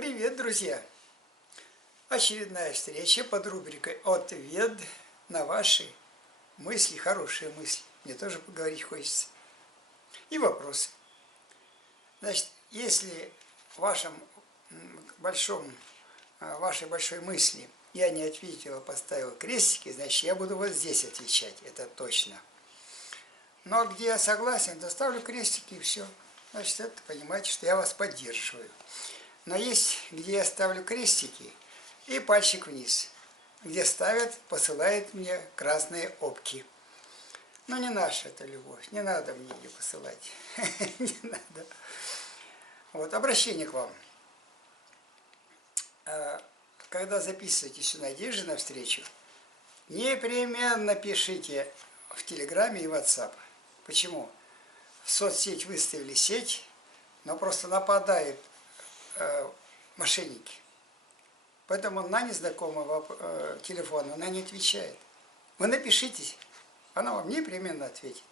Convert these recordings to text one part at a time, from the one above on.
Привет, друзья! Очередная встреча под рубрикой «Ответ на ваши мысли», хорошие мысли. Мне тоже поговорить хочется. И вопросы. Значит, если в вашей большой мысли я не ответил, а поставил крестики, значит, я буду вот здесь отвечать, это точно. Но где я согласен, то ставлю крестики и все. Значит, это понимаете, что я вас поддерживаю. Но есть, где я ставлю крестики и пальчик вниз. Где ставят, посылает мне красные опки. Но не наша эта любовь, не надо мне ее посылать. Не надо. Вот, обращение к вам. Когда записываетесь у Надежды на встречу, непременно пишите в Телеграме и WhatsApp. Почему? В соцсеть выставили сеть, но просто нападают мошенники. Поэтому на незнакомого телефона она не отвечает. Вы напишите, она вам непременно ответит.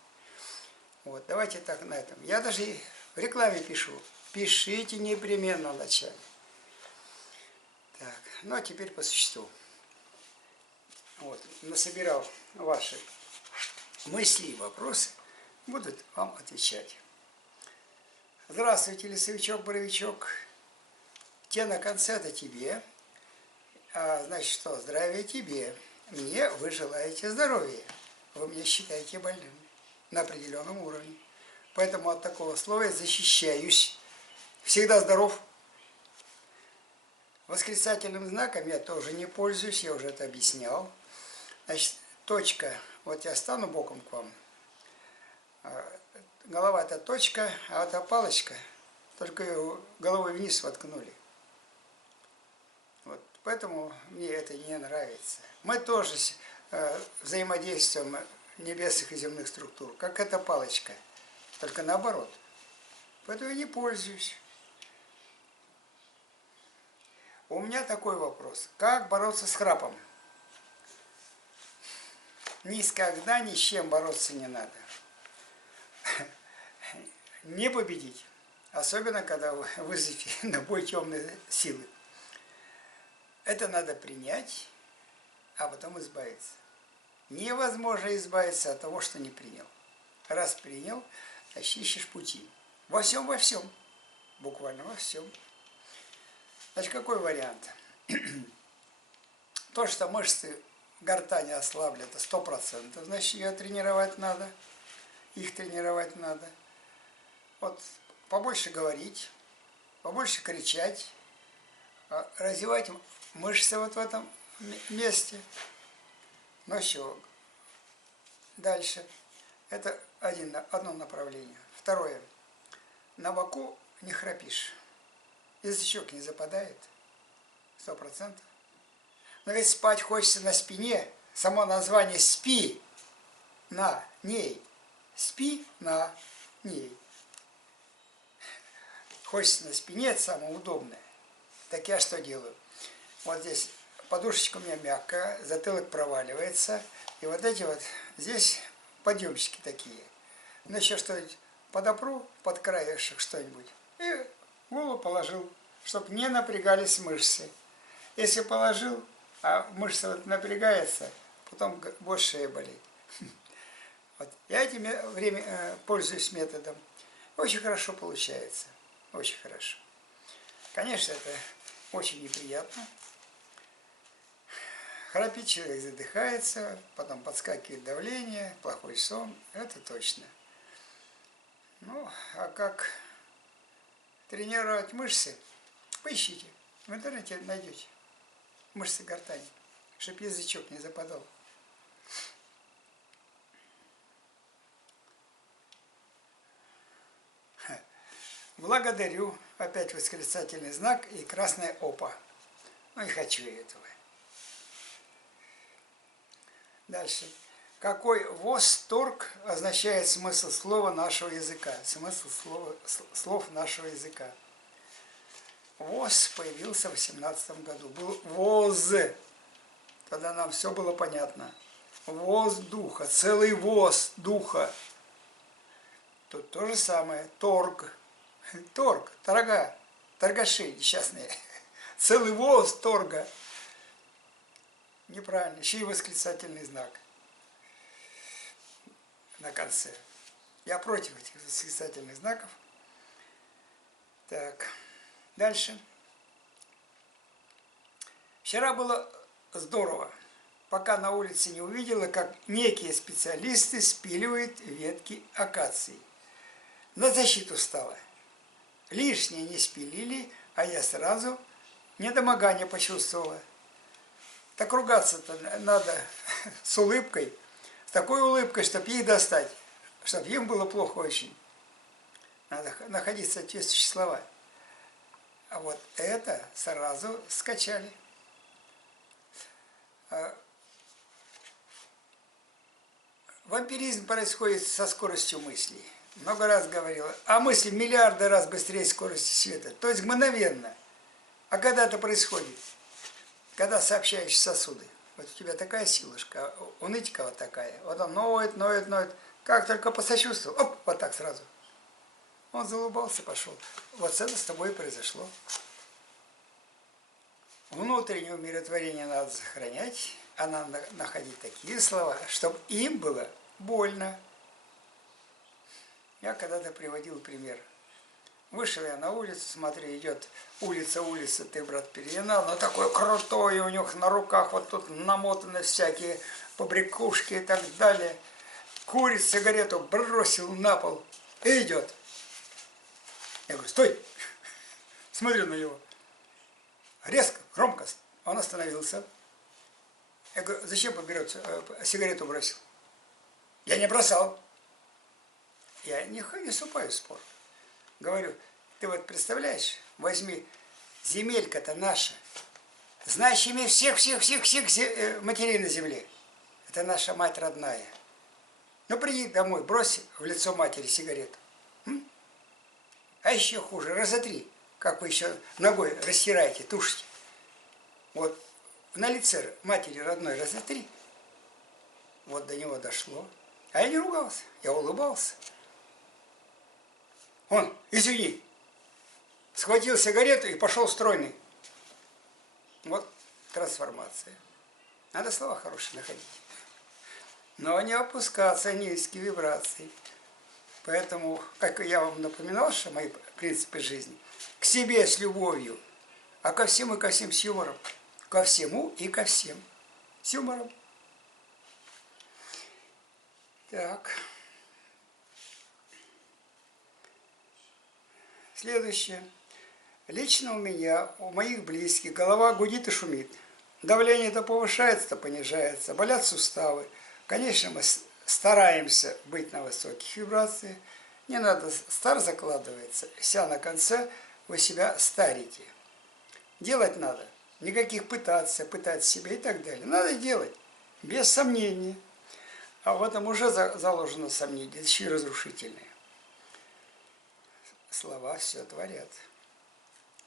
Вот, давайте так на этом. Я даже в рекламе пишу. Пишите непременно вначале. Так, ну а теперь по существу. Вот, насобирал ваши мысли и вопросы, будут вам отвечать. Здравствуйте, лесовичок, боровичок. Те на конце это тебе. Значит что, здравия тебе. Мне вы желаете здоровья. Вы меня считаете больным на определенном уровне. Поэтому от такого слова я защищаюсь. Всегда здоров. Восклицательным знаком я тоже не пользуюсь, я уже это объяснял. Значит, точка, вот я стану боком к вам. Голова это точка, а это палочка, только ее головой вниз воткнули. Вот, поэтому мне это не нравится. Мы тоже взаимодействуем небесных и земных структур, как эта палочка, только наоборот. Поэтому я не пользуюсь. У меня такой вопрос. Как бороться с храпом? Никогда ни с чем бороться не надо. Не победить. Особенно, когда вы вызовете на бой темные силы. Это надо принять, а потом избавиться. Невозможно избавиться от того, что не принял. Раз принял, значит, ищешь пути. Во всем. Буквально во всем. Значит, какой вариант? То, что мышцы гортани ослабли, это 100%. Значит, ее тренировать надо. Их тренировать надо. Вот побольше говорить, побольше кричать, развивать мышцы вот в этом месте. Ну что, дальше. Это одно направление. Второе. На боку не храпишь. Язычок не западает. 100%. Но ведь спать хочется на спине. Само название «спи» на ней. Спи на ней. Хочется на спине, это самое удобное. Так я что делаю? Вот здесь подушечка у меня мягкая, затылок проваливается. И вот эти вот, здесь подъемчики такие. Ну еще что-нибудь подопру под краешек что-нибудь. И голову положил, чтобы не напрягались мышцы. Если положил, а мышца вот напрягается, потом больше шея болит. Вот. Я этим пользуюсь методом. Очень хорошо получается. Очень хорошо. Конечно, это очень неприятно. Храпит человек, задыхается, потом подскакивает давление, плохой сон. Это точно. Ну, а как тренировать мышцы? Поищите. В интернете найдете. Мышцы гортани. Чтоб язычок не западал. Благодарю. Опять восклицательный знак и красная опа. Ну и хочу я этого. Дальше. Какой восторг означает смысл слова нашего языка? Смысл слов нашего языка. ВОЗ появился в 18 году. Был ВОЗ. Тогда нам все было понятно. ВОЗ духа. Целый ВОЗ духа. Тут то же самое. Торг. Торг, торгаши несчастные. целый восторга. Неправильно, еще и восклицательный знак на конце. Я против этих восклицательных знаков. Так, дальше. Вчера было здорово, пока на улице не увидела, как некие специалисты спиливают ветки акации. На защиту стала. Лишнее не спилили, а я сразу недомогание почувствовала. Так ругаться-то надо с улыбкой, с такой улыбкой, чтобы их достать, чтобы им было плохо очень. Надо находить соответствующие слова. А вот это сразу скачали. Вампиризм происходит со скоростью мыслей. Много раз говорила. А мысли миллиарды раз быстрее скорости света. То есть мгновенно. А когда это происходит? Когда сообщающие сосуды. Вот у тебя такая силушка, у нытикова такая. Вот он ноет, ноет, ноет. Как только посочувствовал, оп, вот так сразу. Он заулыбался, пошел. Вот это с тобой и произошло. Внутреннее умиротворение надо сохранять, а надо находить такие слова, чтобы им было больно. Я когда-то приводил пример. Вышел я на улицу, смотри, идет улица, ты, брат, перегнал, но такой крутой, у них на руках вот тут намотаны всякие побрякушки и так далее. Курит сигарету, бросил на пол и идет. Я говорю, стой! Смотрю на него. Резко, громко. Он остановился. Я говорю, зачем поберется, сигарету бросил? Я не бросал. Я не вступаю в спор. Говорю, ты вот представляешь, возьми, земелька-то наша, знаешь, имя всех матерей на земле. Это наша мать родная. Ну, приди домой, брось в лицо матери сигарету. А еще хуже, разотри, как вы еще ногой растираете, тушите. Вот на лице матери родной разотри. Вот до него дошло. А я не ругался, я улыбался. Он, извини, схватил сигарету и пошел стройный. Вот трансформация. Надо слова хорошие находить. Но не опускаться низкие вибрации. Поэтому, как я вам напоминал, что мои принципы жизни, к себе с любовью, а ко всему и ко всем с юмором. Ко всему и ко всем с юмором. Так. Следующее. Лично у меня, у моих близких, голова гудит и шумит. Давление то повышается, то понижается. Болят суставы. Конечно, мы стараемся быть на высоких вибрациях. Не надо, стар закладывается. Вся на конце вы себя старите. Делать надо. Никаких пытать себя и так далее. Надо делать. Без сомнения. А в этом уже заложено сомнение, еще и разрушительное. Слова все творят.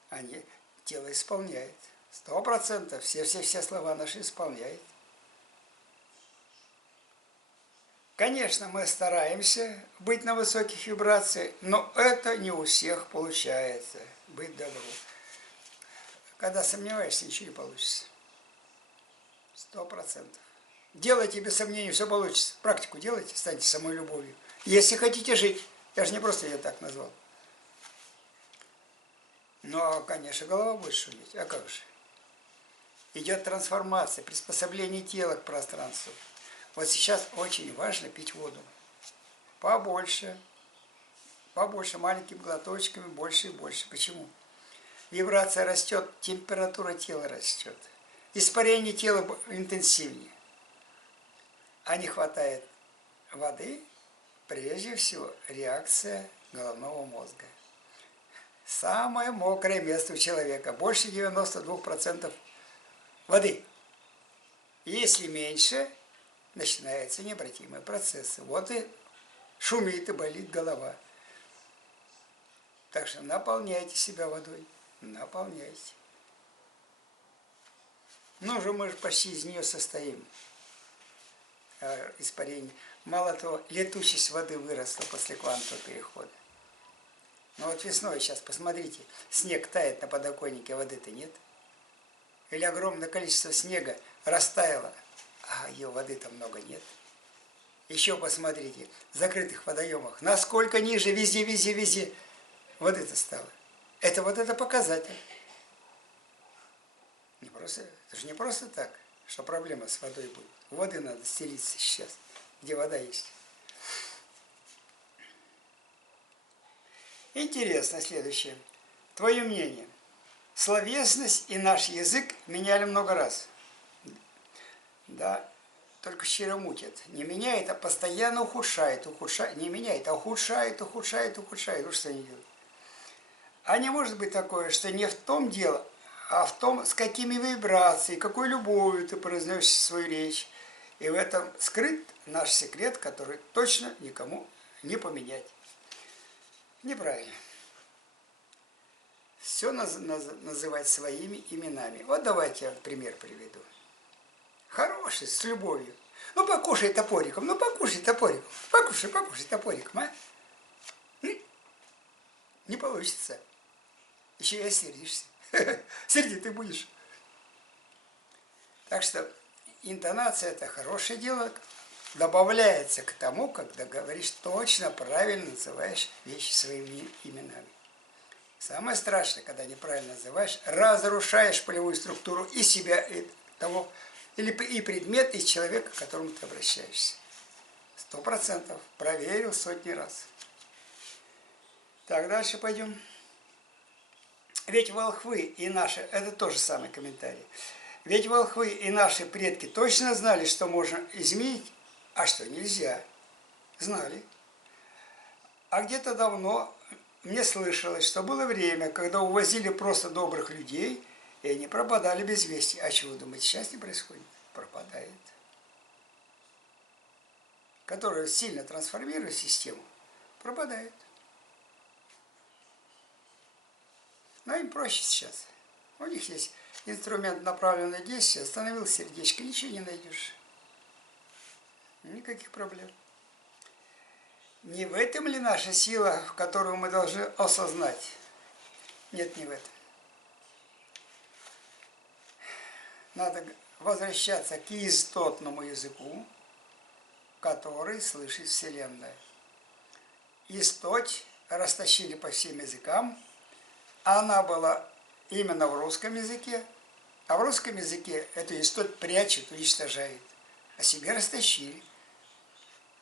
Они тело исполняет. 100% все слова наши исполняет. Конечно, мы стараемся быть на высоких вибрациях, но это не у всех получается. Быть добру. Когда сомневаешься, ничего не получится. 100%. Делайте без сомнений, все получится. Практику делайте, станьте самой любовью. Если хотите жить. Я же не просто ее так назвал. Ну, конечно, голова будет шуметь. А как же? Идет трансформация, приспособление тела к пространству. Вот сейчас очень важно пить воду. Побольше. Побольше, маленькими глоточками, больше и больше. Почему? Вибрация растет, температура тела растет. Испарение тела интенсивнее. А не хватает воды, прежде всего, реакция головного мозга. Самое мокрое место у человека. Больше 92% воды. Если меньше, начинаются необратимые процессы. Вот и шумит и болит голова. Так что наполняйте себя водой. Наполняйте. Ну же, мы же почти из нее состоим. Испарение. Мало того, летучесть воды выросла после квантового перехода. Ну вот весной сейчас, посмотрите, снег тает на подоконнике, воды-то нет. или огромное количество снега растаяло, а ее воды там много нет. Еще посмотрите, в закрытых водоемах, насколько ниже, везде, везде, везде воды-то стало. Это вот это показатель. Это же не просто так, что проблема с водой будет. У воды надо стелиться сейчас, где вода есть. Интересно следующее. Твое мнение. Словесность и наш язык меняли много раз. Да, только щеромутят. Не меняет, а постоянно ухудшает. Не меняет, а ухудшает. Вот что они делают. А не может быть такое, что не в том дело, а в том, с какими вибрациями, какой любовью ты произносишь свою речь. И в этом скрыт наш секрет, который точно никому не поменять. Неправильно. Все называть своими именами. Вот давайте я пример приведу. Хороший, с любовью. Ну, покушай топориком, покушай топориком, а? Не получится. Еще и осердишься. Сердитый будешь. Так что интонация – это хорошее дело, добавляется к тому, когда говоришь точно, правильно называешь вещи своими именами. Самое страшное, когда неправильно называешь, разрушаешь полевую структуру и себя, и того, и предмет, и человека, к которому ты обращаешься. 100%. Проверил сотни раз. Так, дальше пойдем. Ведь волхвы и наши, это тоже самый комментарий, ведь волхвы и наши предки точно знали, что можно изменить, а что нельзя. Знали. А где-то давно мне слышалось, что было время, когда увозили просто добрых людей, и они пропадали без вести. А чего, думаете, сейчас не происходит? Пропадает. Которые сильно трансформируют систему, пропадает. Но им проще сейчас. У них есть инструмент направленного действия, остановил сердечко, ничего не найдешь. Никаких проблем. Не в этом ли наша сила, которую мы должны осознать? Нет, не в этом. Надо возвращаться к истотному языку, который слышит Вселенная. Истоть растащили по всем языкам. Она была именно в русском языке, а в русском языке эту истоть прячет, уничтожает, а себе растащили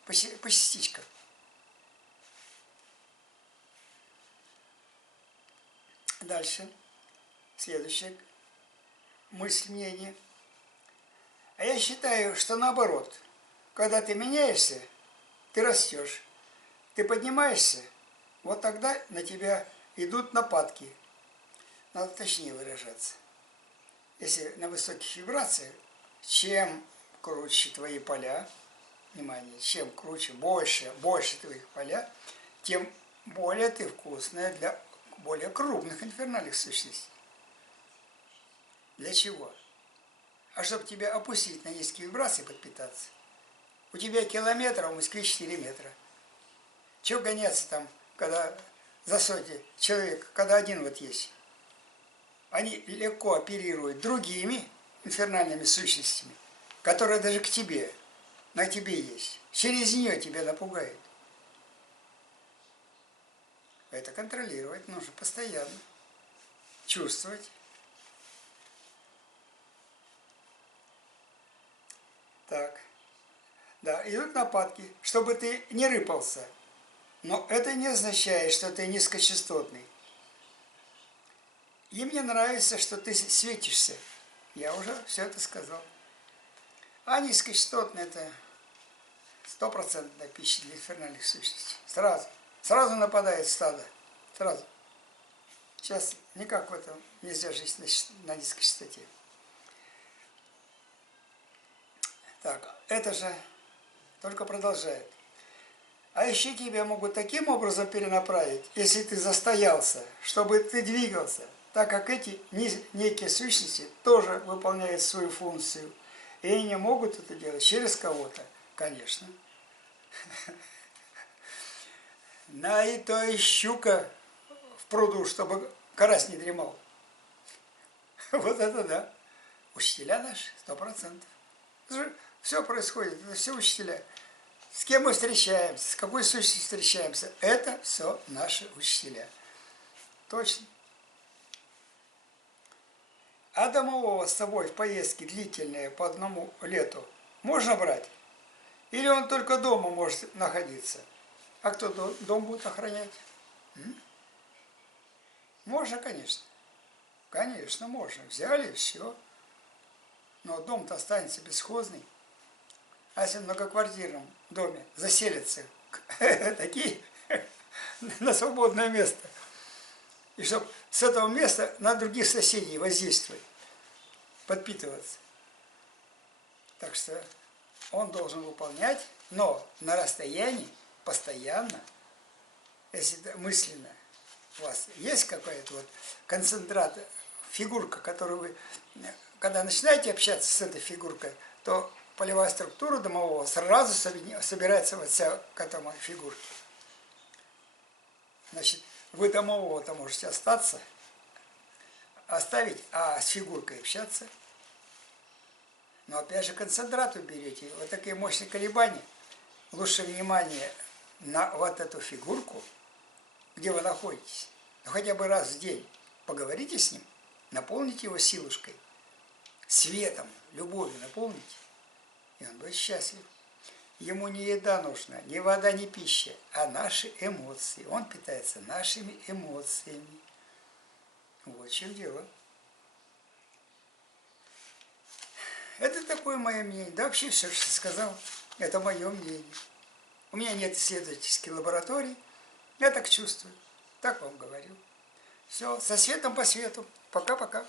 по частичкам. Дальше. Следующая мысль, мнение. А я считаю, что наоборот. Когда ты меняешься, ты растешь. Ты поднимаешься, вот тогда на тебя идут нападки. Надо точнее выражаться. Если на высоких вибрациях, чем круче твои поля, внимание, чем круче, больше твоих поля, тем более ты вкусная для более крупных инфернальных сущностей. Для чего? А чтобы тебя опустить на низкие вибрации, подпитаться. У тебя километр, а в Москве 4 метра. Чего гоняться там, когда за сотни человек, когда один вот есть? Они легко оперируют другими инфернальными сущностями, которые даже к тебе, на тебе есть. Через нее тебя напугают. Это контролировать нужно постоянно. Чувствовать. Так. Да, идут нападки, чтобы ты не рыпался. Но это не означает, что ты низкочастотный. Им не нравится, что ты светишься. Я уже все это сказал. А низкочастотный – это 100% пища для инфернальных сущностей. Сразу нападает стадо. Сразу. Сейчас никак в этом нельзя жить на низкой частоте. Так, это же только продолжает. А еще тебя могут таким образом перенаправить, если ты застоялся, чтобы ты двигался, так как эти некие сущности тоже выполняют свою функцию. И они могут это делать через кого-то, конечно. На и то и щука в пруду, чтобы карась не дремал. Вот это да. Учителя наши, 100%. Все происходит, это все учителя. С кем мы встречаемся, с какой сущностью встречаемся, это все наши учителя. Точно. А домового с собой в поездки длительные по одному лету можно брать? Или он только дома может находиться? А кто дом будет охранять? Можно, конечно. Конечно, можно. Взяли и все. Но дом-то останется бесхозный. А если в многоквартирном доме заселятся такие на свободное место, и чтобы с этого места на других соседей воздействовать, подпитываться. Так что он должен выполнять, но на расстоянии, постоянно, если это мысленно, у вас есть какая-то вот концентрат, фигурка, которую вы, когда начинаете общаться с этой фигуркой, то полевая структура домового сразу собирается вот вся к этому фигурке. Значит, вы домового-то можете оставить, а с фигуркой общаться. Но опять же концентрат уберете. Вот такие мощные колебания. Лучше внимание на вот эту фигурку, где вы находитесь. Но хотя бы раз в день поговорите с ним, наполните его силушкой, светом, любовью наполните, и он будет счастлив. Ему не еда нужна, ни вода, ни пища, а наши эмоции. Он питается нашими эмоциями. Вот в чем дело. Это такое мое мнение. Да вообще все, что сказал, это мое мнение. У меня нет исследовательской лаборатории. Я так чувствую. Так вам говорю. Все, со светом по свету. Пока-пока.